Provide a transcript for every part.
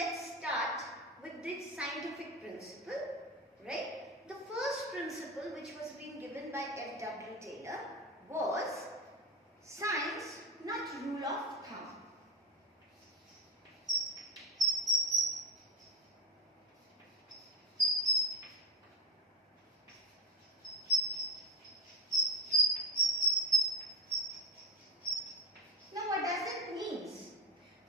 let's start with the scientific principle, right? The first principle which was being given by F.W. Taylor was science, not rule of thumb. Now what does it mean?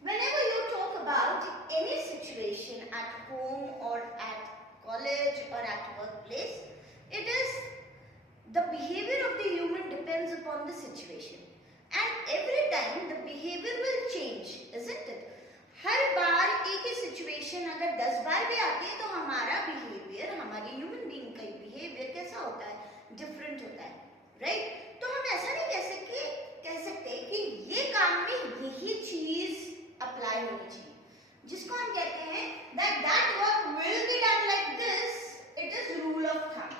Whenever you talk about any situation at home or at college or at workplace, it is the behavior of the human depends upon the situation, and every time the behavior will change, isn't it? हर बार एक ही situation अगर 10 बार भी आती है तो हमारा behaviour, हमारी human being का behaviour कैसा होता है? डिफरेंट होता है, राइट? तो हम ऐसा नहीं कह सकते कि ये काम में यही चीज अप्लाई होनी चाहिए, जिसको हम कहते हैं that work will be done like this. It is rule of thumb.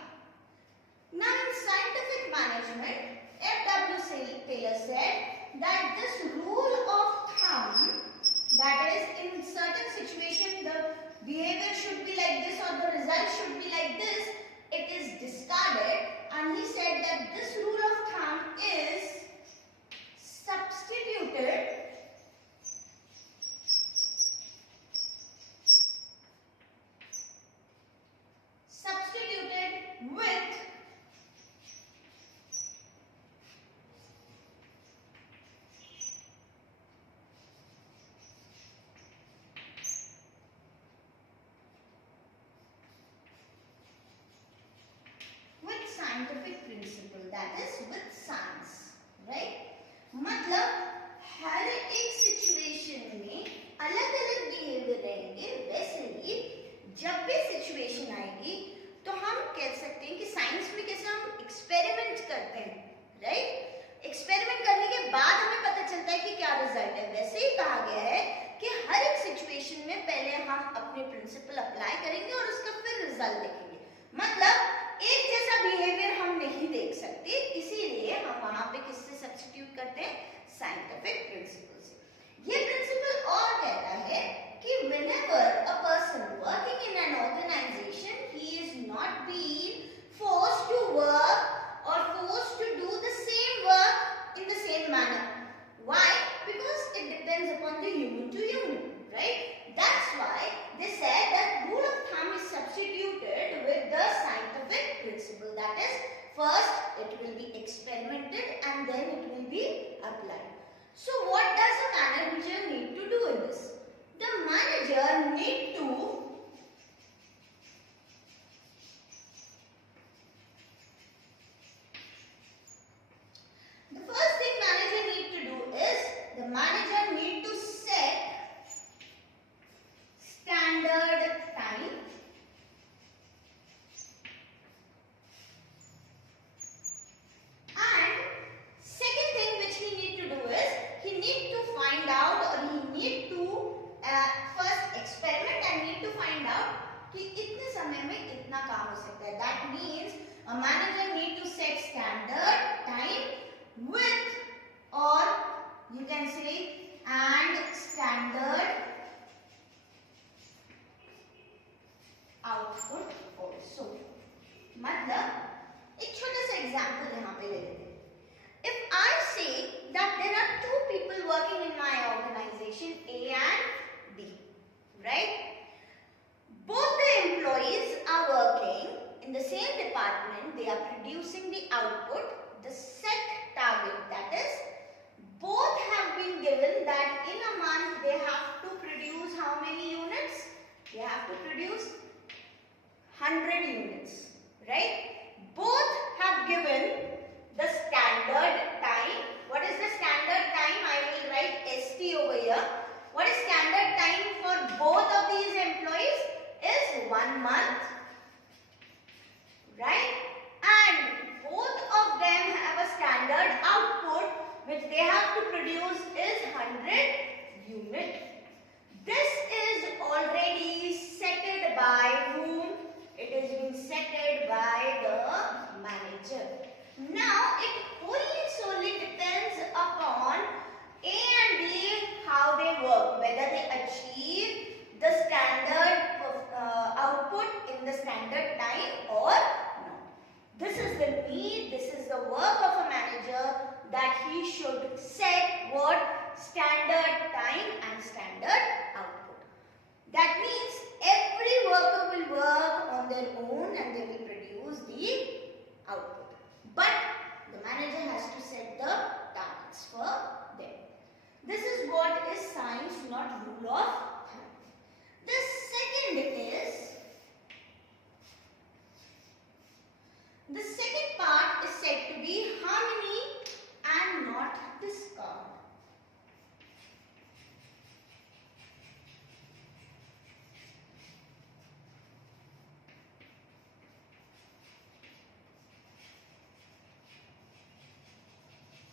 Now in scientific management, F.W. Taylor said that this rule of thumb, that is in certain situation the behavior should be like this or the result should be like this, it is discarded, and he said that this rule of thumb is substituted with scientific principle, that is with science, right? मतलब हर एक situation में अलग अलग behaviour रहेंगे, वैसे ही जब भी situation आएगी तो हम कह सकते हैं कि साइंस में कैसे हम एक्सपेरिमेंट करते हैं, राइट? एक्सपेरिमेंट करने के बाद हमें पता चलता है कि क्या रिजल्ट है। वैसे ही कहा गया है कि हर एक सिचुएशन में पहले हम अपने प्रिंसिपल अप्लाई करेंगे और उसका फिर रिजल्ट देखेंगे। मतलब एक जैसा बिहेवियर हम नहीं देख सकते, इसीलिए हम वहां पे किससे सब्स्टिट्यूट करते हैं? साइंटिफिक प्रिंसिपल से। ये प्रिंसिपल और कहता है कि whenever a person working in an organization, he is not being forced to work or forced to do the same work in the same manner. Why? Because it depends upon the human to human, right? That's why they said that rule of thumb is substituted with the scientific principle. That is, first it will be experimented and then it will be applied. So what does a manager need to do in this? The manager need to set standard time and second thing which he need to do is he need to find out or he need to first experiment and need to find out कि इतने समय में इतना काम हो सकता है. That means a manager need to set standard time with, or you can say, and standard output also. मतलब एक छोटा सा एग्जांपल यहाँ पे ले लेते हैं. If I say that there are two people working in my organization, A and B, right? Both the employees are working in the same department. They are producing the output, the set target. That is, both have been given that in a month they have to produce how many units? They have to produce 100 units, right? Both have given the standard time. What is the standard time? I will write ST over here. What is standard time for both of these employees? Is 1 month, right? And both of them have a standard output which they have to produce is 100 units. This is already setted by whom? It is being setted by the manager. Now it solely depends upon A and B how they work, whether they achieve the the work of a manager that he should set what standard time and standard output. That means every worker will work on their own and they will produce the output. But the manager has to set the targets for them. This is what is science, not rule of thumb. The second part is said to be harmony and not discord.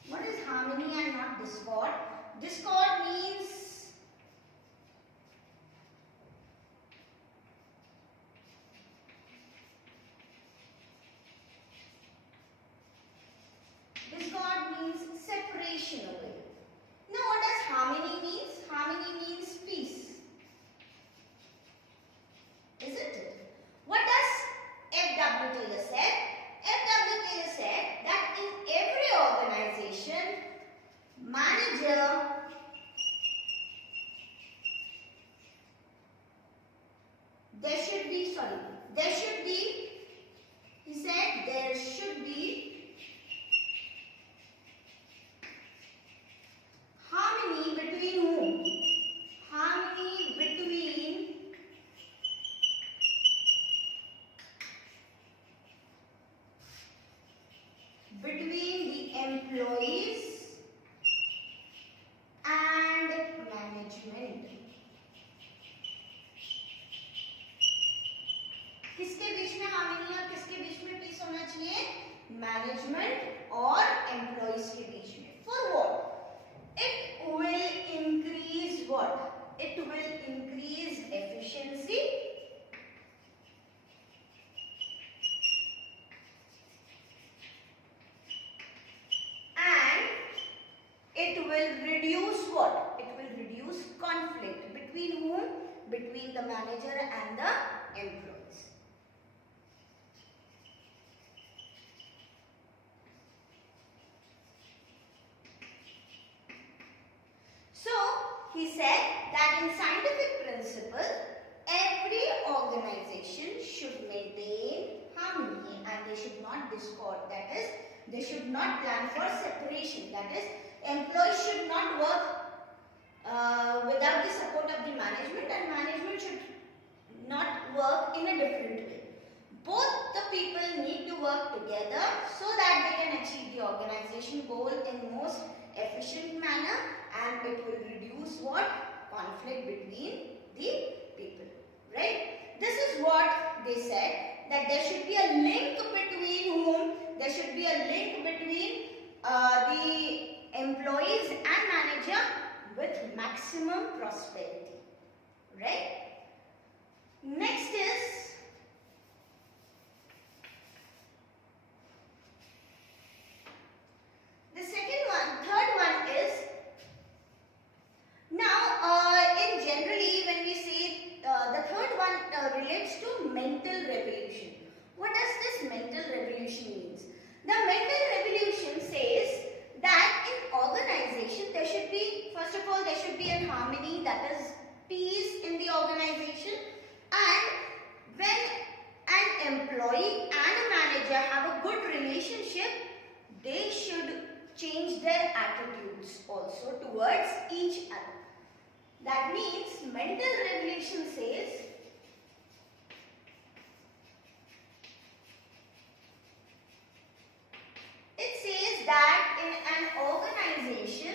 What is harmony and not discord? Discord means separation away. Now what does harmony means? Harmony means peace. Isn't it? What does F.W. Taylor said? F.W. Taylor said that in every organization, manager he said there should be harmony between whom? Harmony between the employees and management. किसके बीच में harmony और किसके बीच में piece होना चाहिए? Management और employees के बीच में. For what? It will increase what? It will increase efficiency and it will reduce what? It will reduce conflict. Between whom? Between the manager and the employees. So, he said that in scientific principle, every organization should maintain harmony and they should not discord. That is, they should not plan for separation. That is, employees should not work without the support of the management and management should not work in a different way. Both the people need to work together so that they can achieve the organization goal in most efficient manner and it will reduce what? Conflict between the people. Right? This is what they said, that there should be a link between whom? There should be a link between the employees and manager with maximum prosperity. Right? Next is the third one is, now in generally when we say the third one relates to mental revolution. What does this mental revolution means? The mental revolution says that in organization there should be, first of all, there should be a harmony, that is peace in the organization, and when an employee and a manager have a good relationship, they should change their attitudes also towards each other. That means mental revolution says that in an organization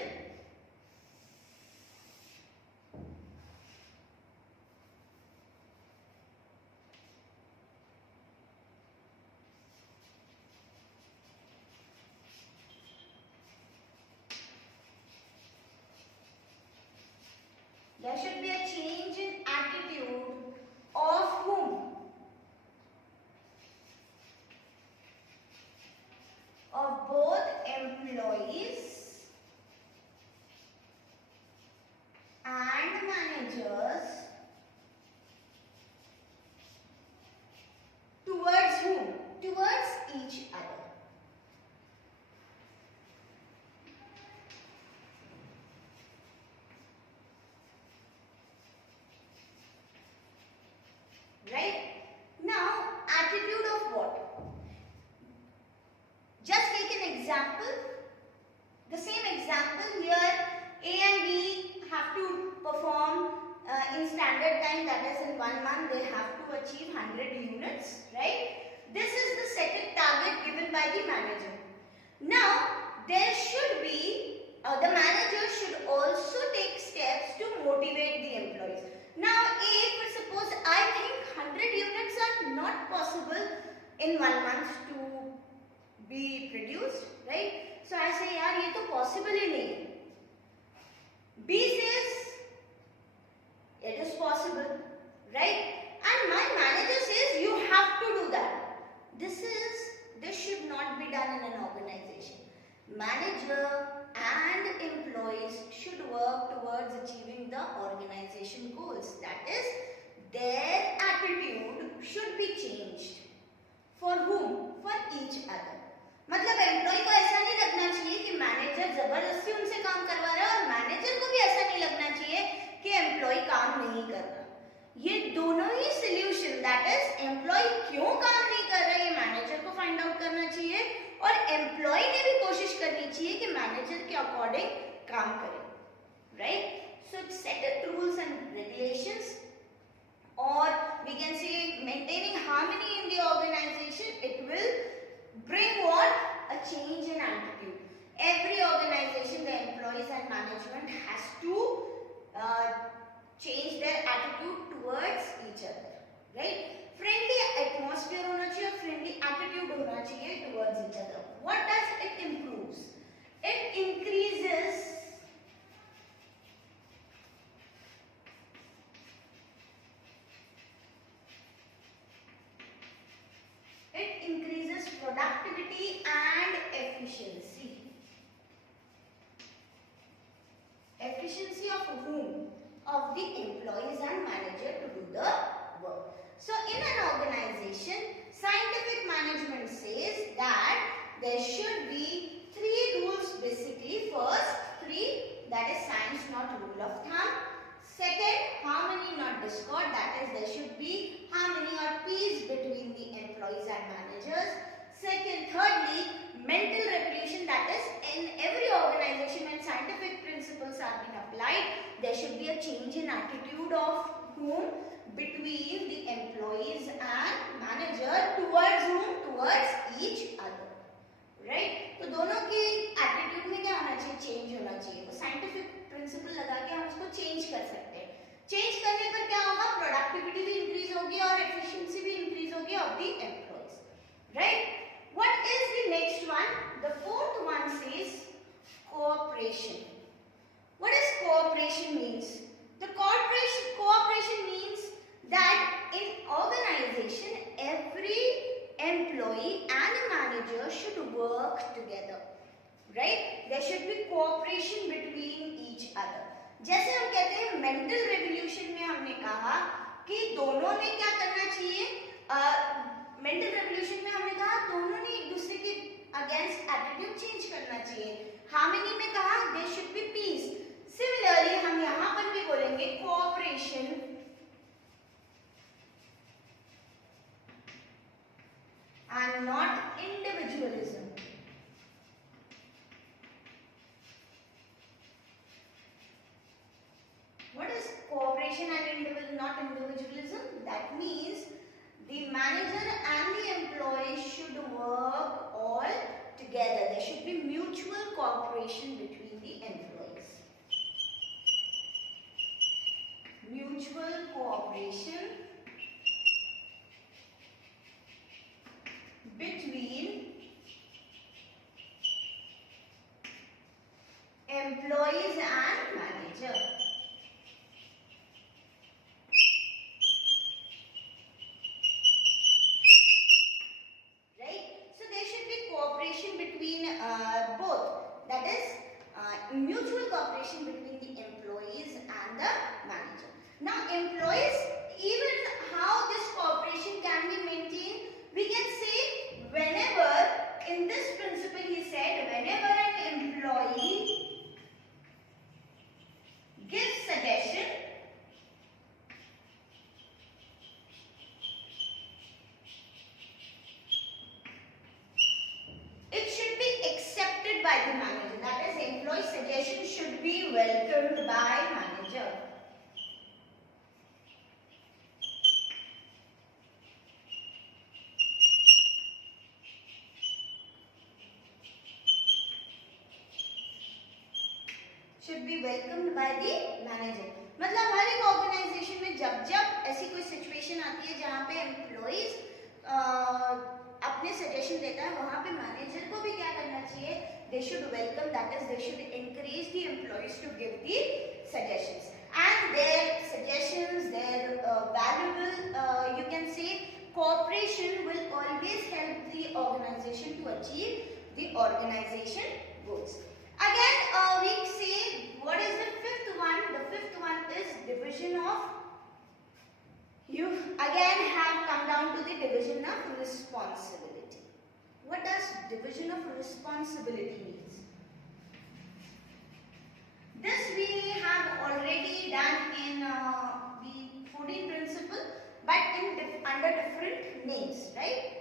there should be a change in attitude of whom? Of both employees the same example here, A and B have to perform in standard time, that is in 1 month they have to achieve 100 units, right? This is the set target given by the manager. Now, there should be, the manager should also take steps to motivate the employees. Now, if suppose I think 100 units are not possible in 1 month to be produced, right? So I say, yaar, ye to possible hi nahi hai. B says, it is possible, right? And my manager says, you have to do that. This should not be done in an organization. Manager and employees should work towards achieving the organization goals. That is, their attitude should be changed. For whom? For each other. मतलब employ को ऐसा नहीं लगना चाहिए कि manager जबरदस्ती उनसे काम करवा रहा है और मैनेजर को भी ऐसा नहीं लगना चाहिए कि एम्प्लॉय काम नहीं कर रहा. ये दोनों ही सॉल्यूशन, दैट इज एम्प्लॉय क्यों काम नहीं कर रहा है ये मैनेजर को फाइंड आउट करना चाहिए और एम्प्लॉय ने भी कोशिश करनी चाहिए कि मैनेजर के अकॉर्डिंग काम करे, right? So set rules and regulations, or we can say maintaining harmony in the organization. It will bring what? A change in attitude. Every organization, the employees and management has to change their attitude towards each other, right? Friendly atmosphere होना चाहिए, friendly attitude होना चाहिए towards each other. What does it improves? It increases productivity and efficiency. Efficiency of whom? Of the employees and manager to do the work. So in an organization, scientific management says that there should be 3 rules basically. First, 3, that is science not rule of thumb. Second, harmony not discord, that is there should be harmony or peace between the employees and managers. Thirdly, mental revolution, that is in every organization when scientific principles are being applied, there should be a change in attitude of whom? Between the employees and manager towards whom? Towards each other, right? तो दोनों की attitude में क्या होना चाहिए? Change होना चाहिए. तो scientific principle लगा के हम उसको change कर सकते हैं. Change करने पर क्या होगा? Productivity भी increase होगी और efficiency भी increase होगी of the employees, right? What is the next one? The fourth one says cooperation. What does cooperation means? The cooperation means that in organization every employee and manager should work together, right? There should be cooperation between each other. जैसे हम कहते हैं mental revolution में हमने कहा कि दोनों ने क्या करना चाहिए? मेंटल रेवोल्यूशन में हमने कहा दोनों ने एक दूसरे के अगेंस्ट एटीट्यूड चेंज करना चाहिए. हार्मनी में कहा there should be peace. Similarly हम यहाँ पर भी बोलेंगे cooperation and not individualism. What is cooperation and not individualism? That means the manager and the employee should work all together. There should be mutual cooperation between the employees. Mutual cooperation between employees and manager. Both, that is mutual cooperation between the employees and the manager. Now employees, even how this cooperation can be maintained, we can say whenever, in this principle he said, whenever an employee gives suggestion, it should be accepted by the manager. That is, employee suggestion should be welcomed by manager. Should be welcomed by the manager. मतलब हर एक organisation में जब जब ऐसी कोई situation आती है जहाँ पे एम्प्लॉइज अपने सजेशन देता है, वहाँ पे मैनेजर को भी क्या करना चाहिए? They should welcome, that is, they should encourage the employees to give the suggestions, and their suggestions, their valuable, you can say, cooperation will always help the organization to achieve the organization goals. Again, we say, what is the fifth one? The fifth one is division of. You again have come down to the division of responsibility. What does division of responsibility means? This we have already done in the 14th principle, but under different names, right?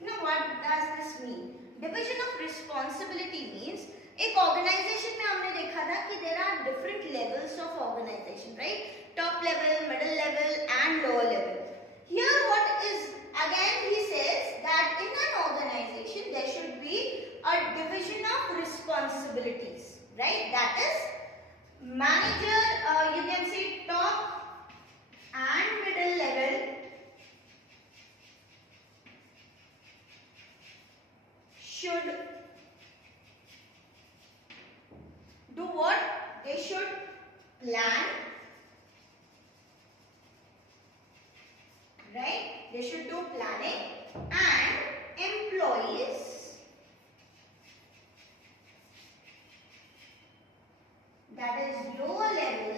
Now, what does this mean? Division of responsibility means, एक organisation में हमने देखा था कि there are different levels of organization, right? Top level, middle level, and lower level. Here, what is, again he says that in an organization there should be a division of responsibilities, right? That is, manager, you can say top and middle level should do what? They should plan, right? They should do planning, and employees, that is lower level,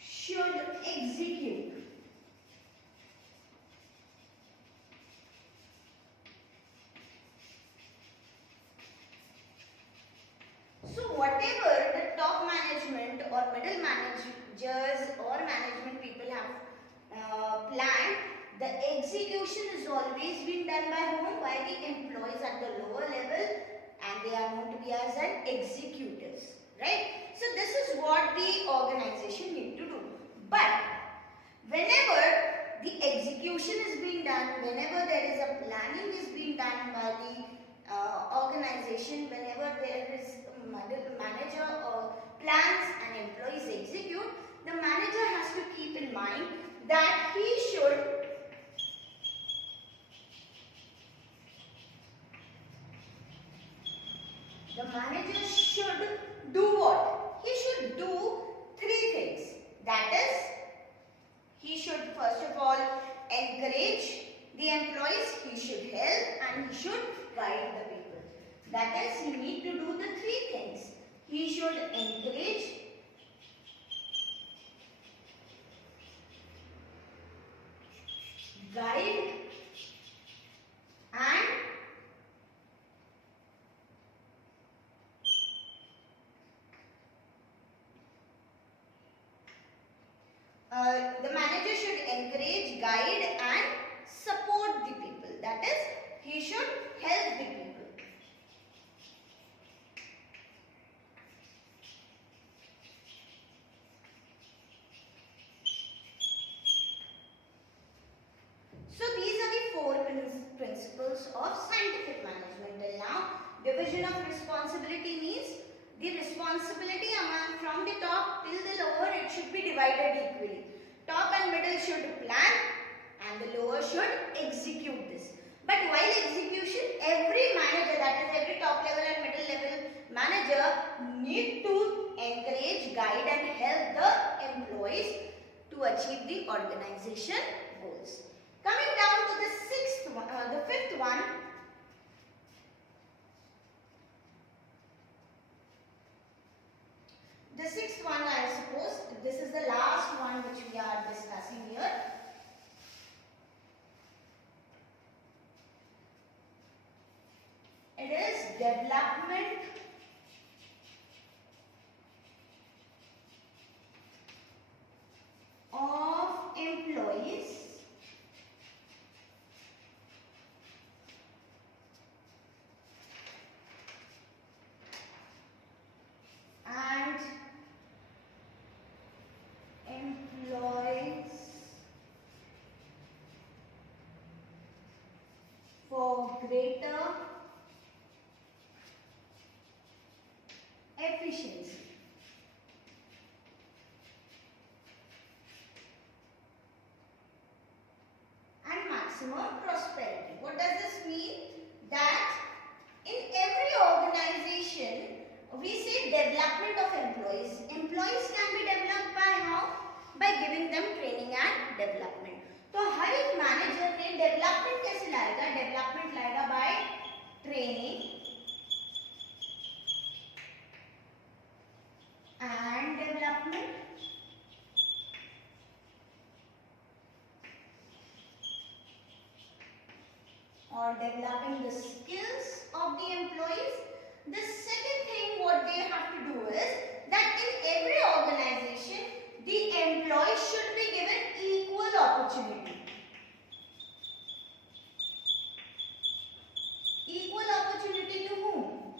should execute. So whatever the top management or middle managers or management people have planned, the execution is always been done by whom? By the employees at the lower level, and they are known to be as an executives, right? So this is what the organization need to do. But whenever the execution is being done, whenever there is a planning is being done by the organization, whenever there is manager or plans and employees execute, the manager has to keep in mind that the manager should do what? He should do three things. That is, he should first of all encourage the employees, he should help, and he should guide the people. That is, he need to do the three things. He should encourage, guide, and the manager should encourage, guide, and support the people. That is, he should help the people. So these are the four principles of scientific management. Till now, division of responsibility means the responsibility from the top till the lower, it should be divided equally. Top and middle should plan, and the lower should execute this. But while execution, every manager, that is every top level and middle level manager, need to encourage, guide, and help the employees to achieve the organization goals. Coming down to the fifth one. The sixth one, I suppose, this is the last one which we are discussing here. It is development greater efficiency. And maximum prosperity. What does this mean? That in every organization, we say development of employees. Employees can be developed by how? By giving them training and development. तो हर एक manager ने development कैसे लाएगा? Development लाएगा by training and development or developing the skills of the employees. The second thing what they have to do is that in every organization the employees should be given equal opportunity. Equal opportunity to whom?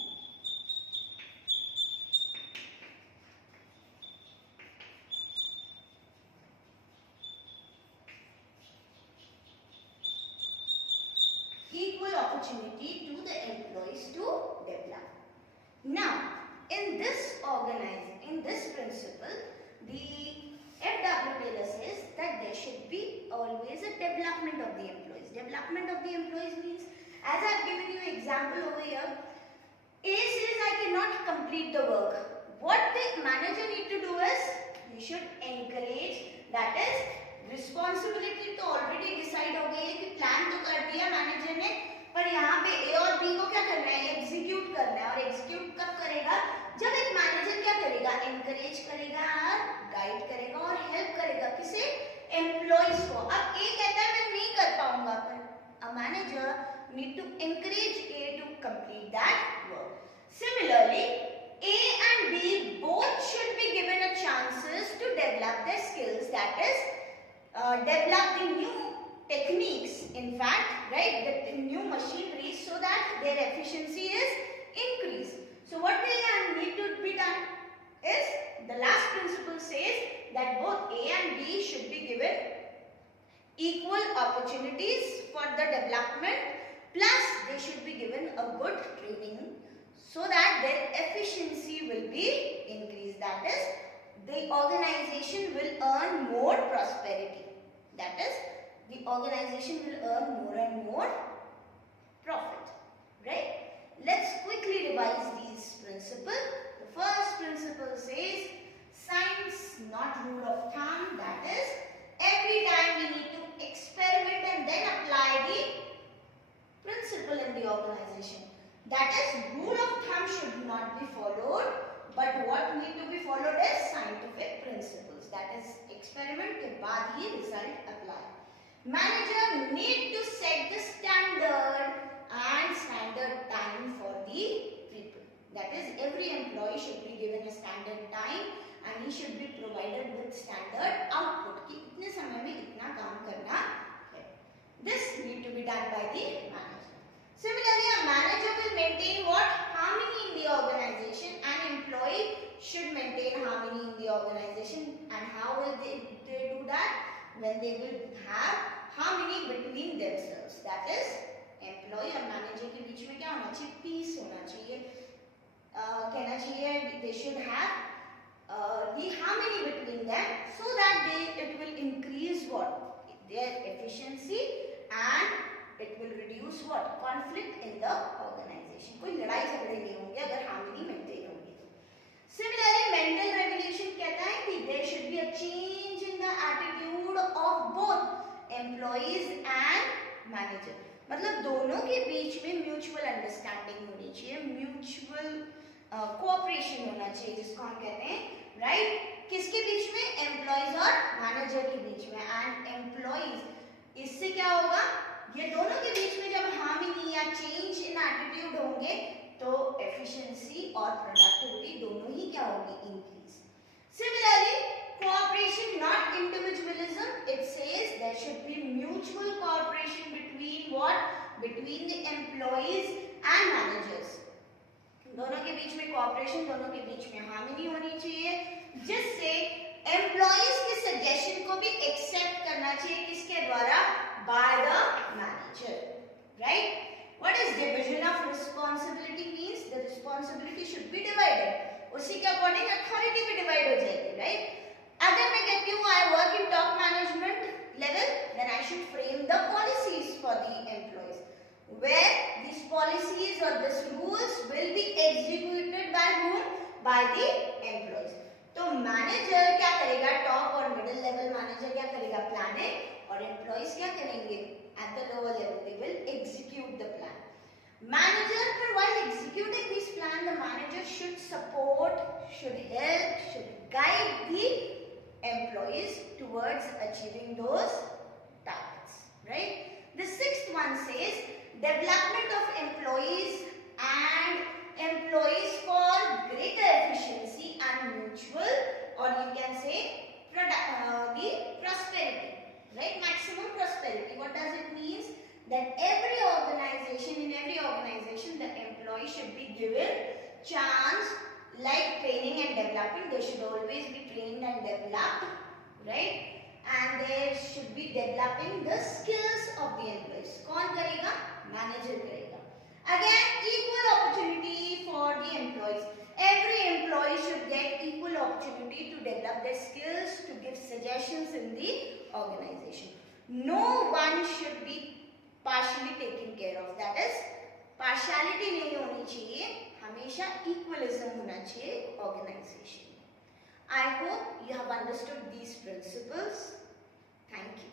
Equal opportunity to the employees to develop. Now, in this principle, the FW Taylor says that there should be always a development of the employees. Development of the employees means, as I have given you an example over here, A says I cannot complete the work. What the manager need to do is, he should encourage, that is, responsibility तो already decide हो गई है कि plan तो कर दिया manager ने, पर यहाँ पे ए और बी को क्या करना है? एग्जीक्यूट करना है। और एग्जीक्यूट कब करेगा? जब एक मैनेजर क्या करेगा? एनकरेज करेगा और गाइड करेगा और हेल्प करेगा किसे? एम्प्लॉइज को। अब ए कहता है मैं नहीं कर पाऊंगा, पर a manager need to encourage A to complete that work. Similarly A and B both should be given a chances to develop their skills, that is develop the new techniques, in fact, right, the new machinery, so that their efficiency is increased. So what they need to be done is, the last principle says that both A and B should be given equal opportunities for the development, plus they should be given a good training so that their efficiency will be increased, that is, the organization will earn more prosperity. That is, the organization will earn more and more profit. Right? Let's quickly revise these principles. The first principle says, science, not rule of thumb. That is, every time we need to experiment and then apply the principle in the organization. That is, rule of thumb should not be followed, but what need to be followed is scientific principles. That is, experiment के बाद ही result apply. Manager need to set the standard and standard time for the people. That is, every employee should be given a standard time and he should be provided with standard output कि इतने समय में इतना काम करना है. This need to be done by the manager. Similarly, a manager will maintain what? Harmony in the organization. An employee should maintain harmony in the organization. And how will they do that? When they will have harmony between themselves. That is, employee और manager के बीच में क्या होना चाहिए? Peace होना चाहिए. कहना चाहिए they should have the harmony between them, so that it will increase what? Their efficiency, and it will reduce what? Conflict in the organization. कोई लड़ाई झगड़े नहीं होंगे अगर harmony maintain होगी तो. Similarly, mental regulation कहता है कि there should be a change in the attitude of both employees and manager. मतलब दोनों के बीच में mutual understanding होनी चाहिए, mutual cooperation होना चाहिए, जिसको हम कहते हैं, right? किसके बीच में? Employees और manager के बीच में. And employees, इससे क्या होगा? ये दोनों के बीच में जब हार्मनी या चेंज इन एटीट्यूड होंगे तो एफिशिएंसी और प्रोडक्टिविटी दोनों ही क्या होगी? Increase. Similarly, cooperation not individualism. It says there should be mutual cooperation between what? Between the employees and managers. दोनों के बीच में कोऑपरेशन, दोनों के बीच में हार्मनी होनी चाहिए, जिससे एम्प्लॉइज के सजेशन को भी एक्सेप्ट करना चाहिए. किसके द्वारा? By the manager, right? What is division of responsibility means? The responsibility should be divided. उसी के अकॉर्डिंग अथॉरिटी भी डिवाइड हो जाएगी, राइट? अगर मैं कहती हूँ I work in top management level, then I should frame the policies for the employees, where these policies or these rules will be executed by whom? By the employees. तो manager क्या करेगा? Top और middle level manager क्या करेगा? Planning, और employees क्या करेंगे? At the lower level they will execute the plan. Manager, while executing this plan, the manager should support, should help, should guide the employees towards achieving those targets, right? The sixth one says development of employees and employees for greater efficiency and mutual, or you can say the prosperity, right? Maximum prosperity. What does it mean? That every organization, in every organization, the employee should be given chance, like training and development. They should always be trained and developed, right? And they should be developing the skills of the employees. कौन करेगा? Manager करेगा. Again, equal opportunity for the employees. Every employee should get equal opportunity to develop their skills, to give suggestions in the organization. No one should be partially taken care of. That is, partiality नहीं होनी चाहिए, हमेशा equalism होना चाहिए organization. I hope you have understood these principles. Thank you.